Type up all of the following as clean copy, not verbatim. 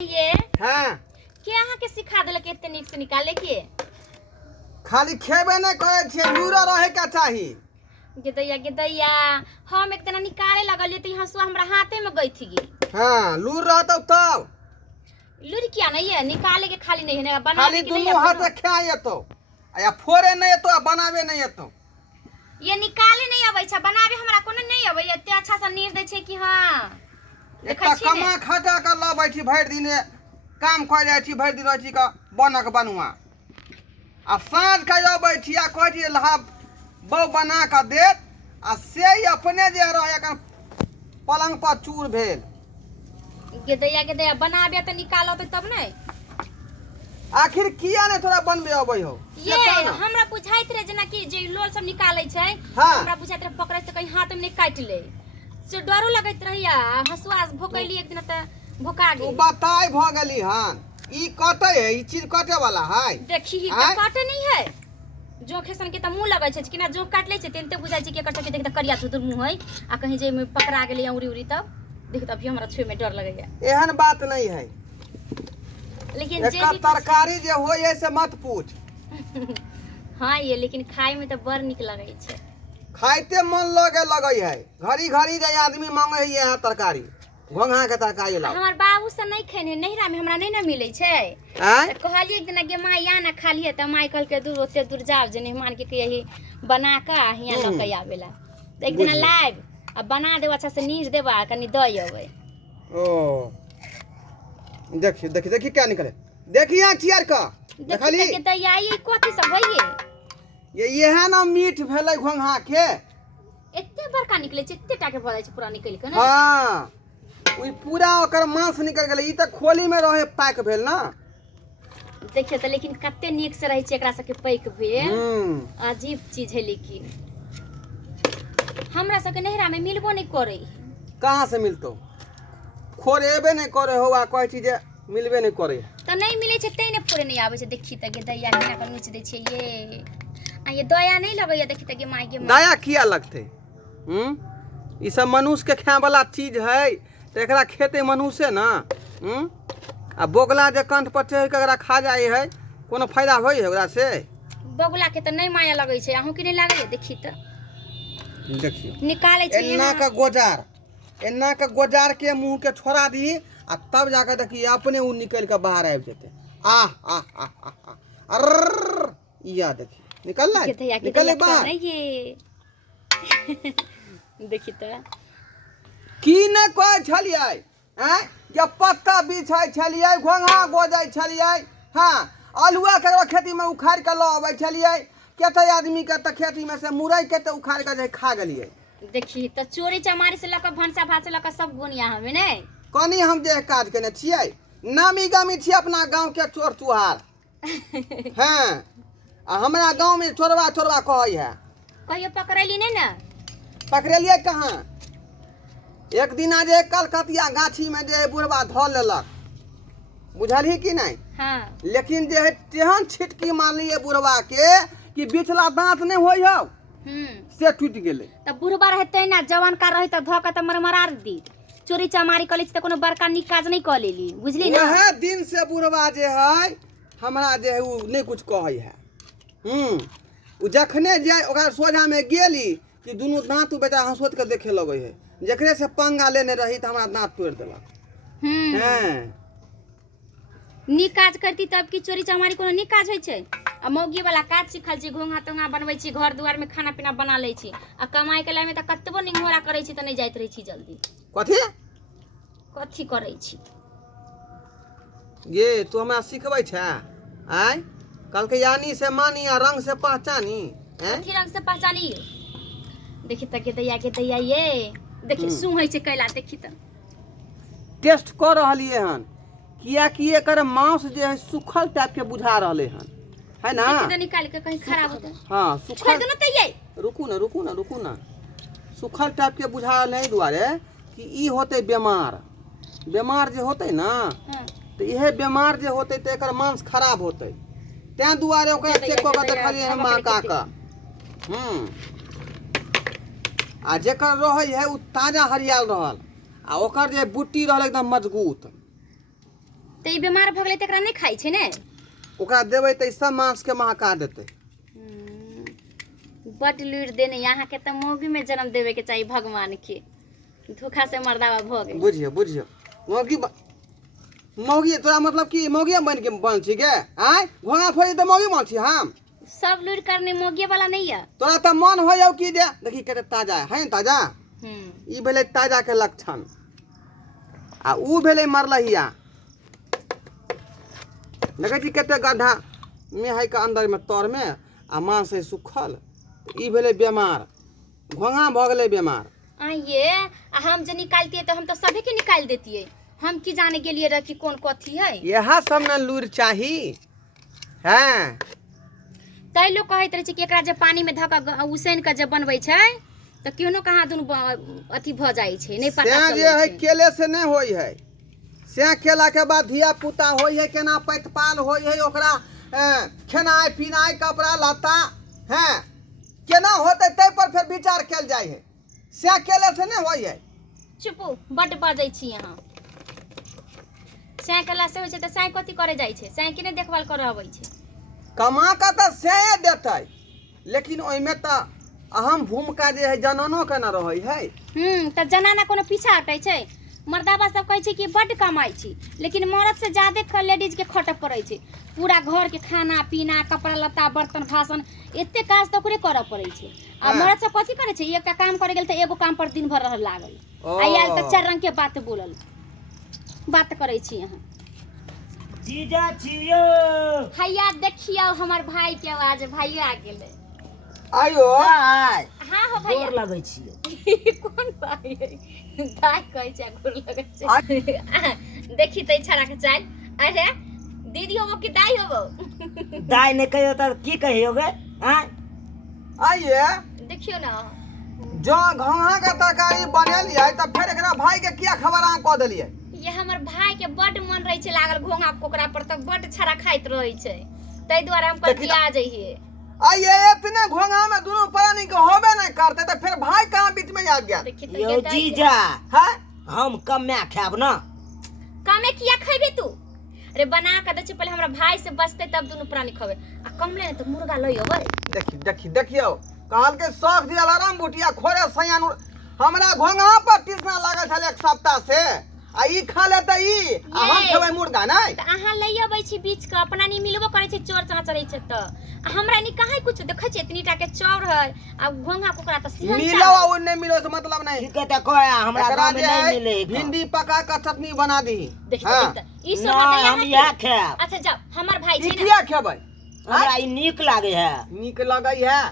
ये हाँ के अहाँ के सिखा देलक एते नीक से निकाले के? खाली खेबे नहीं करे छे, लूरा रहे का चाहिए। गिदैया हम एक तना निकाले लगल तो हंसुआ हमरा हाथे में गई थी। हाँ लूर रहता तब लूर क्या नहीं है, निकाले के खाली नहीं है, बनावे खाली के नहीं दोनों हाथ है। खाए तो या फोड़े नहीं तो बनावे नहीं तो ये निकाले नहीं आबै छ, बनावे हमरा कोनो नहीं आबै। एते अच्छा से नीर दै छै कि हां एकटा कमा खाता कर ल बैठी भर दिन काम कर जाय छी, भर दिन रह छी का बनक बनुआ आ साँझ का जा बैठी आ कह छी लहा बौ बना के देत आ से ही अपने जे रह एखन पलंग पर चूर भेल। गिदैया बनावे तो निकालो तब नहीं। आखिर किया ने तोरा बनबे अबै हो ये हमरा बुझाइत रहे जना कि जे लोल सब निकालै छै। हाँ। हमरा बुझाइत रहे पकड़ै त कहीं हाथ में नहीं काट ले से डरो लगैत रहिया। हसुआ भोकैली एक दिन त भोका तू गेल। बताई भ गेली हन ई कटे है, ई चीज कटे वाला है। देखी ही आँय? काटे नहीं है जो खेसन के त मुंह लगै छै कि ना, जो काट ले छै तेनते बुझाइ छै कि एकर सबके देख त करिया सुदुर मुंह है आ कहीं जे में पकड़ा गेलै औरी उरी तब देख त अभी हमरा छुए में डर लगैया। एहन बात नहीं है, लेकिन जे एकर भी तरकारी जे होय है से मत पूछ। हां ये लेकिन खाए में त बड़ निक लगै छै। खाइते मन लगे है, घड़ी घड़ी जे आदमी मांगे है यह तरकारी घोंघा के तरकारी लाओ। हमर बाबू से नहीं खेने नहिरा में हमरा नहीं ना मिलै छै। आय कहलिए एक दिन गे माई या ना खा लिए त माई कहल के दूर ओते दूर जाब जे मेहमान के कही बना के हियां ल के आवेला। त एक दिन लाइव आ बना देब अच्छा से नीर देबा कनी दई अबै। ओ देखिए देखिए देखिए क्या निकले, देखिए आखियार का देखली देखि के दैया ई कथि सब होइए ये ना मीठ भेलै घोंघा के। एते बड़का निकले छै, एते टा के भऽ जाइ छै पूरा निकल के ना। हाँ ओई पूरा ओकर मांस निकल गेलै, ई त खोली में रहे पैक भेल ना। देखिए त लेकिन कते नीक से रहै छै एकरा सबके पैक भेल। अजीब चीज है लेकिन हमरा सबके नहिरा में मिलबो नहीं करे। कहाँ से मिलतो, खोरेबे नहीं करे हो आ कहै छी जे मिलबे नहीं करे त नहीं मिले छै तै ने फोड़े नहीं आबै छै। देखी त गे दैया हिना के नोच दै छै ये आ ये दया नहीं लगैया। देखी त गे माई गे माई दया किया लगते। ई सब मनुष्य के खाए वाला चीज है तो एकरा खेते मनुष्य ना। आ बोगला जे कंठ पर चढ़ के एकरा खा जाए है कोनो फायदा होई है ओकरा से? बगुला के त नहीं माया लगै छै, अहूं के नहीं लागै? देखी त देखिए निकाले छै एन्ना का गोजार, एन्ना का गोजार के मुंह के छोड़ा दी आ तब जाकर देखिए अपने उ निकल के बाहर आबि जेते। आह आह आह आह अर्र या देखिए निकलला निकले बाहर। ये देखी त की ने कहै छलियै हैं कि पत्ता बिछै छलियै, घोंघा गोजै छलियै। हाँ अलुआ ककरो खेती में उखाड़ के ल अबै छलियै, कते आदमी के त खेती में से मुरई के त उखाड़ के जे खा गेलियै। देखी त चोरी चमारी से लक भंसा भात से लक सब गुनिया हमें नहीं कनी हम जे काज केने छियै, नामी गामी छियै अपना गांव के चोर चुहार। हाँ आ हमरा गांव में चोरवा चोरवा कहै है। कहियो पकड़ैली नहीं ना? पकड़ेलियै कहाँ, एक दिना जे कलकतिया गाछी में जे बुढ़वा धऽ लेलक, बुझलही कि नहीं? हाँ लेकिन जे है तेहन छिटकी मारलिए बुढ़वा के कि बिचला दांत नहीं होई हो से टूट गेले। त बुढ़बा रहते ना जवान का रहे त ध के त मरमरार दी। चोरी चमारी कले त कोनो बड़का निक काज नहीं क लेली, बुझली ना? वह दिन से बुढ़वा जे है हमरा जे है उ नहीं कुछ कहै है। उ जखने जे ओकरा सोझा में गेली कि दुनू दांत बेटा हंसोत के देखे लगे है, जकरे से पंगा लेने रही त हमरा दांत तोड़ देलक। हैं निक काज करती तब की चोरी चमारी कोनो निक काज होय छै? आ मौगी वाला काज सिखल छी, घोंघा तोंघा बनबै छी, घर दुआर में खाना पीना बना लै छी आ कमाई के में त कतबो निंघोरा करै छी त नहीं जाइत रहै छी जल्दी। कथी कथी करै छी? ये तू हमरा सिखबै छै? आय कल के यानी से मानी आ रंग से पहचानी। कथी रंग से पहचानी? देखी त के दैया ये देखी सुहै छै कैला। देखी त टेस्ट कर रहलिए हन किया कि एकर मांस जे है सुखल टाइप के बुझा रहले हन, है ना? देखी त निकाल के कहीं खराब होता। हाँ छोड़ सुखल दो ना त ये रुकू ना रुकू ना रुकू ना, सुखल टाइप के बुझा नहीं दुआरे कि ई होते बीमार। बीमार जे होते ना तो यह बीमार जे होते तो एकर मांस खराब होते, तै दुआरे ओकरा चेक क के देखलिए हम का का। आ जेकर रहे है उ ताजा हरियाल रहल आ ओकर जे बुट्टी रहल एकदम मजबूत। तो ई बीमार भ गेलै त एकरा नहीं खाई छै ने। ओकरा देबै तऽ ई सब मांस के महका देतै। बड लूर देने यहाँ के तो मौगी में जन्म देवे के चाहिए भगवान के। धोखा से मर्दावा भ गए। बुझियो बुझियो मौगी तोरा मतलब कि मौगी बन के बन छी के आय घोड़ा फोड़ी त मौगी बन छी हम। सब लूर करने मौगी वाला नहीं है। तोरा त मन हो जाओ कि दे देखी कते ताजा है ताजा। ई भेलै ताजा के लक्षण। आ ऊ भेलै मरलहिया। देखै छी कते गड्ढा में है के अंदर में तर में आ मांस है सुखल। ई भेलै बीमार घोंघा भ गेलै बीमार। ये हम जे निकालतिए तो हम तो सभी के निकाल देतिए। हम की जाने के लिए रखी कौन कथी है। यह सब न लूर चाही हैं। तै लोग कहैत रहे छै कि एकरा जे पानी में धक उसैन के जे बनबै छै त केहनो कहाँ दुन अथी भ जाइ छै नहीं पता चलै छै। जे है केले से नहीं होई है। से केला के बाद धिया पुता होई है केना पैतपाल होई है ओकरा खेनाई पीनाई कपड़ा लत्ता हैं केना होतै तै पर फिर विचार कैल जाय है। से केले से नहीं होई है। चुपू बड बजै छी यहाँ। साय कला से होइ छै त साय कथी करे जाइ छै। साय के नहीं देखभाल करे अबै छै। कमा के त से देतै लेकिन ओइ में त अहम भूमिका जे है जनानो के न रहै है। त जनाना कोनो पीछा हटै छै। मर्दाबा सब कहै छै कि बड कमाई छी लेकिन मर्द से ज्यादा लेडीज के खटक पड़ै छै। पूरा घर के खाना पीना कपड़ा लत्ता बर्तन भाषण एते काज तो करे करे पड़ै छै। आ मर्द सब कथी करे छै एकटा काम करे गेल त एगो काम पर दिन भर रह लागल। आयल त चार रंग के बात बोलल बात करे छी यहाँ। जीजा छियो हैया देखियो हमर भाई के आवाज भाई आ गेले। आयो हाय हां हो भैया गोर लगै छियो। कौन भाई है दाई कहै छै गोर लगै छै। देखी तै छड़ा के चाल। अरे दीदी होबो कि दाई होबो। दाई ने कहियो त की कहियो गे हां आइए देखियो ना जो घोंघा के तरकारी बनेलिए त फिर एकरा भाई के किया खबर अहाँ क देलिए। ये हमर भाई के बड मन रहे छै लागल घोंघा कोकरा पर त बड छड़ा खाइत रहे छै तै द्वारे हम कहलिए आ जइए। आइए इतने घोंघा में दोनों प्राणी के होबे नहीं करते तो फिर भाई कहाँ बीच में आ गया। यो जीजा है हम कम्या खाब ना। कामे किया खइबे तू। अरे बना के दे छै पहले हमरा भाई से बचते तब दोनों प्राणी खबे। आ कमले त मुर्गा लइयो बे। देखियो कहल के शौक दिया आराम बुटिया खोरे सयान हमरा घोंघा पर टिसना लागल छल एक सप्ताह से आ ई खा लेते ई आ हम खेबै मुर्गा नहीं। त अहाँ लइयो बै छी बीच के अपना नी मिलबो करे छै चोर चाँच रहे छै त हमरा नी कहाँ कुछ देखै छै इतनीटा के चौर है आ घोंघा कोकरा त सीहन मिलो और नहीं मिलो से मतलब नहीं। ठीक है त कह हमरा गांव में नहीं मिले भिंडी पका के चटनी बना दी। ई सब ना हम यह खाब। अच्छा जाओ हमर भाई ई छै किया खेबै हमरा ई नीक लागे है। नीक लगै है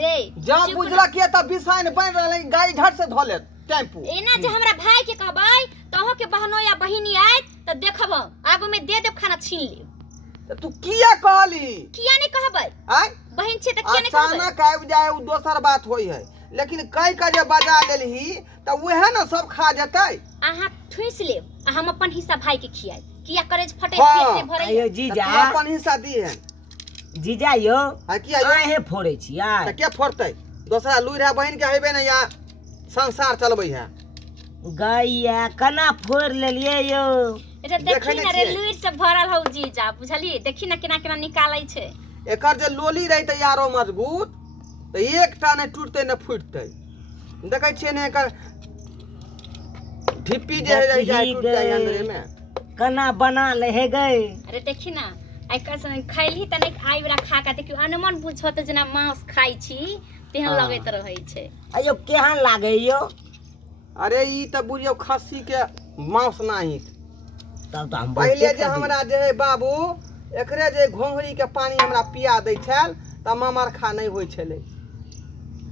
रे जब बुझला के त बिसाइन बन रहलै गाड़ी झट से धो लेत टेम्पू। एना जे हमरा भाई के कहबै तहो के बहनो या बहिनी आइत त देखब आगू में दे देब खाना छीन ले। त तू किया कहली किया नहीं कहबै आय बहन छै त किया नहीं कहबै। अचानक आबि जाए उ दोसर बात होई है लेकिन कई का जे बजा देलही त उहे न सब खा जतै। अहाँ ठुस लेब आ हम अपन हिस्सा भाई के खियाई किया करेज फटे हाँ। पेट में भरे। आयो त जीजा तू अपन हिस्सा दी है जीजा यो आ किया यो आहे फोड़े छी त आय के फोड़तै दोसरा लुइरा बहिन के हेबे न या संसार चलबै है। गैया कना फोड़ लेलिए यो। एटा देखी देखै ना नहि रे छियै। लुइर से भरल हौ जीजा बुझली देखी ना केना केना निकालै छै। एकर जे लोली रहितै यारो मजबूत त एकटा ने टूटतै न फुटतै। देखै छियै ने एकर ढिप्पी जे रहि जाए टूट जाए अंदरे में। कना बना ले हे गए। अरे देखी ना आइकर से खैली त नहीं आई वाला खा के देखियो अनमन बुझत जना मांस खाई छी तेहन हाँ। लगैत रहै छै। आयो केहन लागे यो। अरे ई त बुझियो खस्सी के मांस नाही। तब तो हम पहले जे हमरा जे है बाबू एकरे जे घोंघरी के पानी हमरा पिया दै छल त ममर खा नहीं होय छलै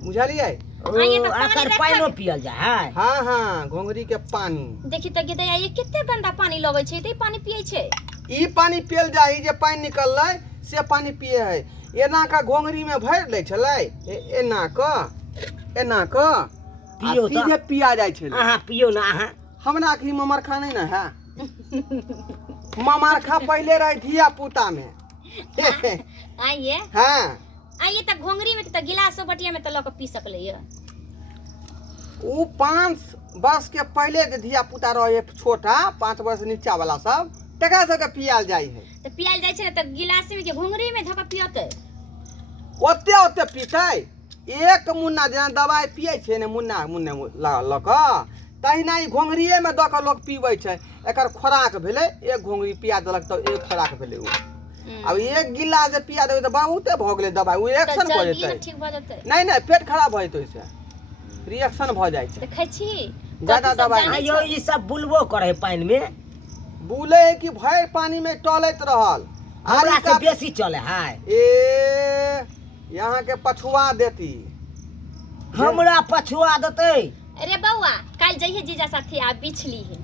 बुझलियै। ये तो पानी आकर रखा पाइनो है। पियल जा है। हाँ हाँ घोंघरी के पानी देखी त गिदया ये केते गंदा पानी लगै छै ते पानी पियै छै। ई पानी पियल जाही जे पानी निकललै से पानी पिए है। एना का घोंघरी में भर दै छलै एना क आ पियो त। सीधे पिया जाय छलै। अहाँ पियो ना अहाँ। हमरा की ममर खा नहीं ना है। ममर खा पहले रहे धिया पुता में। आइए हाँ आइए त घोंगरी में त गिलास बटिया में त ल के पी सकले य। उ 5 वर्ष के पहले जे धिया पुता रहे छोटा 5 वर्ष नीचा वाला सब तकरा सबके पियाल जाइ है। तो पियाल जाइ छै ने तऽ गिलास में के घुंघरी में धऽ के पियतै। ओते पीतै। एक मुन्ना जेना दवाई पियै छै ने मुन्ना मुन्ने लऽ कऽ तहिना ई घोंघरिए में दऽ कऽ लोक पीबै छै। एकर खोराक भेलै, एक घोंघरी पिया देलक तऽ एक खोराक भेलै उ। अब एक गिलास जे पिया देबै तऽ बहुते भऽ गेलै दवाई, उ रिएक्शन भऽ जेतै। ठीक भऽ जेतै। नहीं पेट खराब भऽ जेतै ओइसे, रिएक्शन भऽ जाइ छै। देखै छी ज्यादा दवाई आयो ई सब बुलबो करे पानी में। बुले है कि भरि पानी में टॉयलेट रहल। हमरा से बेसी चले है। ए यहाँ के पछुआ देती। हमरा पछुआ देते। अरे बौआ काल जइहे जीजा साथे आ बिछली है।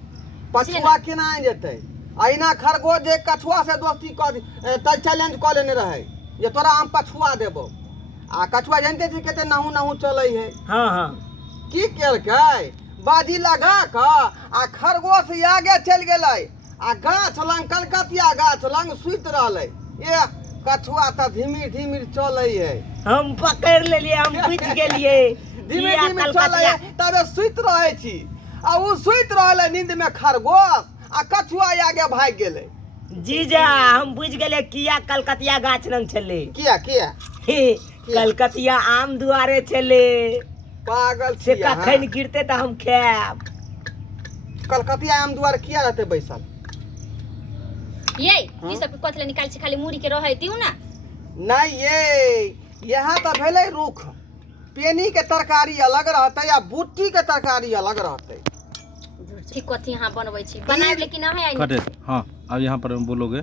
पछुआ केना जेतै? अहिना खरगोश जे कछुआ से दोस्ती कर त चैलेंज कऽ लेने रहे जे तोरा हम पछुआ देबो। आ कछुआ जानते छी कते नहू नहू चलै है। हाँ हाँ। की केलकै? बाजी लगा कऽ आ खरगोश आगे चलि गेलै आ गाछ लंग कलकतिया गाछ लंग सुति रहलै। ए कछुआ त धीमी धीमी चलै है। हम पकड़ लेलिए, हम बुझ गेलिए। धीमे धीमे चलै है तबे सुति रहै छी। आ उ सुति रहलै नींद में खरगोश आ कछुआ आगे भाग गेलै। जीजा हम बुझ गेले किया कलकतिया गाछ रंग छले। किया किया? कलकतिया आम दुआरे छले। पागल से छी कखन गिरते त हम खाएब। कलकतिया आम दुआरे किया रहते बैसल? ये ई सब कथि ले निकाल छी? खाली मुड़ी के रहै दिउ ना। नहीं ये यहाँ तो भेलै रुख। पेनी के तरकारी अलग रहते या बूटी के तरकारी अलग रहते। ठीक कथि यहाँ बनबै छी? बनाएब लेकिन है आई। कटे हाँ अब यहाँ पर बोलोगे।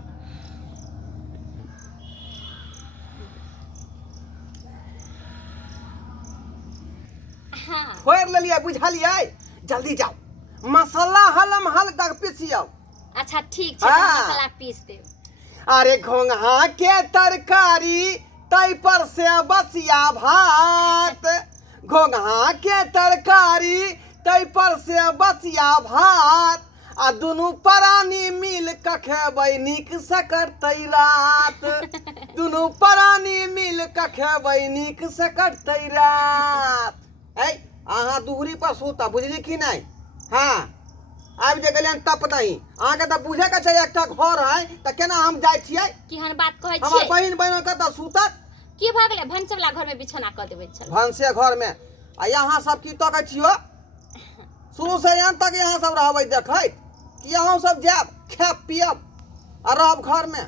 हाँ फोड़ लेलिए, बुझलिए? जल्दी जाओ, मसाला हलम हल्का पीसियो। अच्छा ठीक छै, हाँ। मसाला पीस देब। अरे घोंघा के तरकारी तै पर से बसिया भात। घोंघा के तरकारी तै पर से बसिया भात। आ दुनू प्राणी मिल के खेबै नीक से करतै रात। दुनू प्राणी मिल के खेबै नीक से करतै रात। ऐ अहाँ दुहरी पर सुता, बुझली कि नहीं? हाँ आबि जे गेलियन तप नहीं। अहाँके तऽ बुझे के छै एकटा घर है तऽ केना हम जाइ छियै? केहन बात कहै हमर छियै? बहिन बहन कतऽ सुतत? की भऽ गेलै? भनसे वाला घर में बिछौना कऽ देबै छल। भनसे घर में आ यहाँ सब की तकै छियो? शुरू से अंत तक यहाँ सब रहबै देखैत कि अहाँ सब जायब खायब पियब आ रहब घर में?